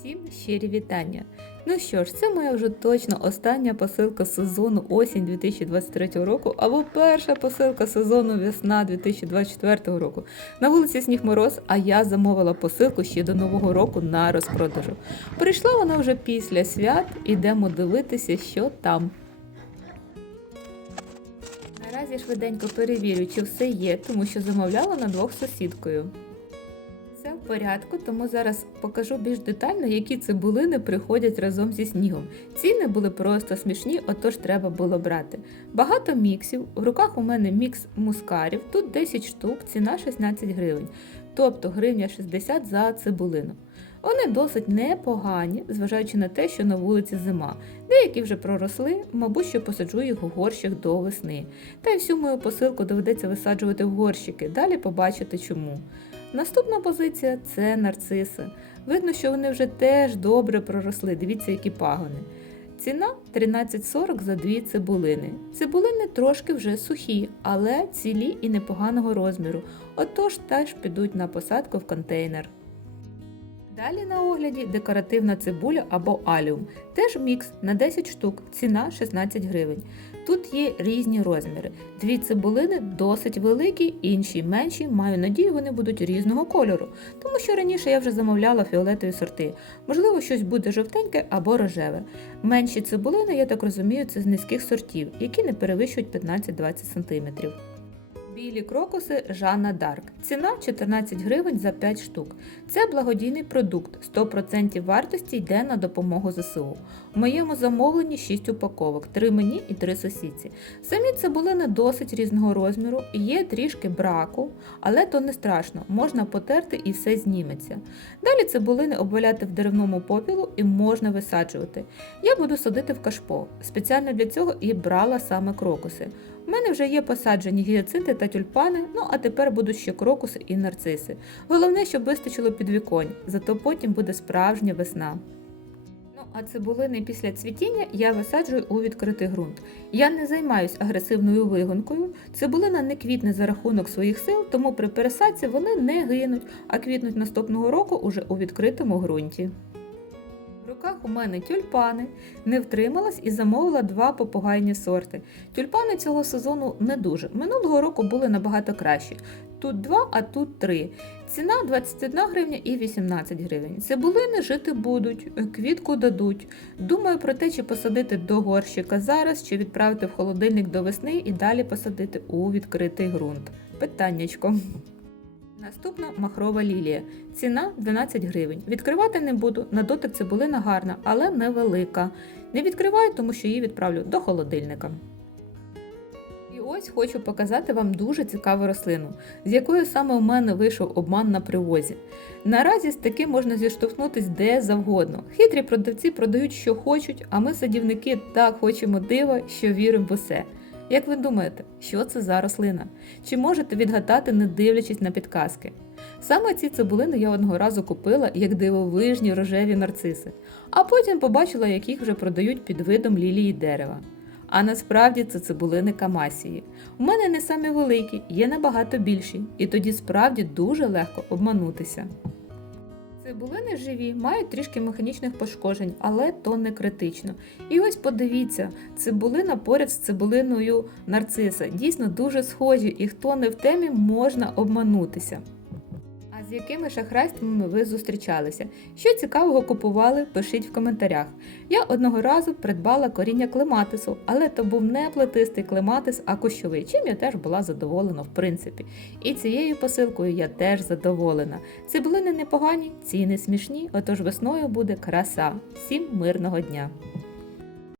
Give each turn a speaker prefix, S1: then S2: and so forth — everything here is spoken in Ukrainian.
S1: Всім щирі вітання! Ну що ж, це моя вже точно остання посилка сезону осінь 2023 року або перша посилка сезону весна 2024 року. На вулиці Сніг Мороз, а я замовила посилку ще до Нового року на розпродажу. Прийшла вона вже після свят, ідемо дивитися, що там. Наразі швиденько перевірю, чи все є, тому що замовляла на двох сусідкою. Порядку, тому зараз покажу більш детально, які цибулини приходять разом зі снігом. Ціни були просто смішні, отож треба було брати. Багато міксів. В руках у мене мікс мускарів, тут 10 штук, ціна 16 гривень, тобто гривня 60 за цибулину. Вони досить непогані, зважаючи на те, що на вулиці зима. Деякі вже проросли, мабуть, що посаджу їх у горщик до весни. Та й всю мою посилку доведеться висаджувати в горщики, далі побачите чому. Наступна позиція це нарциси. Видно, що вони вже теж добре проросли. Дивіться, які пагони. Ціна 13,40 за дві цибулини. Цибулини трошки вже сухі, але цілі і непоганого розміру. Отож теж підуть на посадку в контейнер. Далі на огляді декоративна цибуля або аліум. Теж мікс на 10 штук, ціна 16 гривень. Тут є різні розміри. Дві цибулини досить великі, інші менші. Маю надію, вони будуть різного кольору, тому що раніше я вже замовляла фіолетові сорти. Можливо, щось буде жовтеньке або рожеве. Менші цибулини, я так розумію, це з низьких сортів, які не перевищують 15-20 см. Білі крокуси Жанна Дарк. Ціна 14 гривень за 5 штук. Це благодійний продукт. 100% вартості йде на допомогу ЗСУ. У моєму замовленні 6 упаковок, 3 мені і 3 сусідці. Самі цибулини досить різного розміру, є трішки браку, але то не страшно, можна потерти і все зніметься. Далі цибулини обваляти в деревному попілу і можна висаджувати. Я буду садити в кашпо. Спеціально для цього і брала саме крокуси. У мене вже є посаджені гіацинти та тюльпани, ну а тепер будуть ще крокуси і нарциси. Головне, щоб вистачило підвіконь, зато потім буде справжня весна. Ну, а цибулини після цвітіння я висаджую у відкритий ґрунт. Я не займаюсь агресивною вигонкою. Цибулина не квітне за рахунок своїх сил, тому при пересадці вони не гинуть, а квітнуть наступного року уже у відкритому ґрунті. Руках у мене тюльпани, не втрималась і замовила два попугайні сорти. Тюльпани цього сезону не дуже. Минулого року були набагато кращі. Тут два, а тут три. Ціна 21 гривня і 18 гривень. Цибулини жити будуть, квітку дадуть. Думаю про те, чи посадити до горщика зараз, чи відправити в холодильник до весни і далі посадити у відкритий ґрунт. Питаннячко. Наступна махрова лілія. Ціна 12 гривень. Відкривати не буду, на дотик цибулина гарна, але невелика. Не відкриваю, тому що її відправлю до холодильника. І ось хочу показати вам дуже цікаву рослину, з якою саме у мене вийшов обман на привозі. Наразі з таким можна зіштовхнутись де завгодно. Хитрі продавці продають, що хочуть, а ми, садівники, так хочемо дива, що віримо в усе. Як ви думаєте, що це за рослина? Чи можете відгадати, не дивлячись на підказки? Саме ці цибулини я одного разу купила як дивовижні рожеві нарциси, а потім побачила, як їх вже продають під видом лілії дерева. А насправді це цибулини камасії. У мене не самі великі, є набагато більші, і тоді справді дуже легко обманутися. Цибулини живі, мають трішки механічних пошкоджень, але то не критично. І ось подивіться, цибулина поряд з цибулиною нарциса. Дійсно дуже схожі, і хто не в темі, можна обманутися. З якими шахрайствами ви зустрічалися? Що цікавого купували, пишіть в коментарях. Я одного разу придбала коріння клематису, але то був не плетистий клематис, а кущовий, чим я теж була задоволена в принципі. І цією посилкою я теж задоволена. Цибулини непогані, ціни смішні, отож весною буде краса. Всім мирного дня!